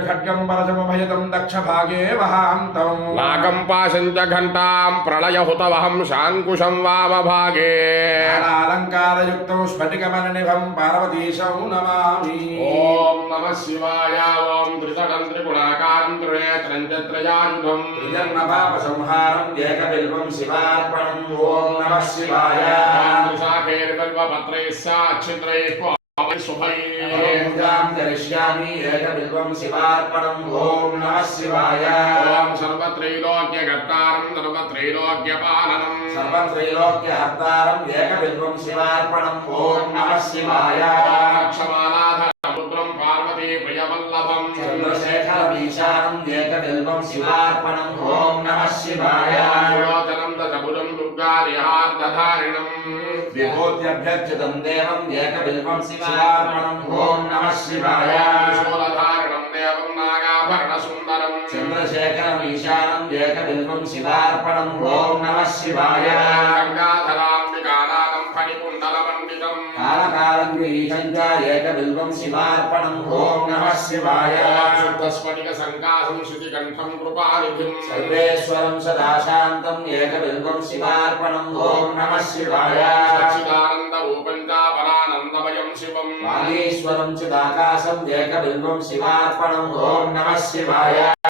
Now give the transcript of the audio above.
ఖడ్గం పరశమభయతం దక్షభాగే వహాంతం నాగం పాశం చ ఘంటాం ప్రళయహుతవహం శాంకుశం వామభాగే అలంకారయుక్తం స్ఫటికమణిభం పార్వతీశం నమామి ఓం నమ శివాయ ఓం త్రిసడం త్రిగుణాకారం త్రినేత్రం చ త్రయాయుధం జన్మ పాప సంహారం ఏకబిల్వం శివార్పణం ఓం నమ శివాయ శాఖైర్బల్వపత్రైः సాక్షిద్రైः శుభైः పూజాం కరిష్యామి ఏకబిల్వం శివార్పణం ఓం నమ శివాయ ఓం సర్వత్రైలోక్యకర్తారం సర్వత్రైలోక్యపాలనం సర్వత్రైలోక్యహర్తారం ఏకబిల్వం శివార్పణం ఓం నమ శివాయ క్షమానాథరం పార్వతీ ప్రియవల్లభం చంద్రశేఖరమీశానం దశభుజం దుర్గారిహార్దధారిణం విభూత్యభ్యర్చితం దేవం ఏకబిల్వం శివార్పణం ఓం నమ శివాయ శూలధారిణం దేవం నాగాభరణ సుందరం చంద్రశేఖరమీశానం ఏకబిల్వం శివార్పణం ఓం నమ శివాయ గంగాధరాంబికానాదం ఫణికుండలమండితం కాలకాలం ఈశంచ ఏకబిల్వం శివార్పణం. ఓం నమ శివాయ. శుద్ధస్ఫటిక సంకాసం శృతికంఠం కృపానిధిం సర్వేశ్వరం సదాశాంతం ఏకబిల్వం శివార్పణం. ఓం నమ శివాయ. సచ్చిదానంద రూపం పరానందమయం శివం. వాగీశ్వరం చిదాకాశం ఏకబిల్వం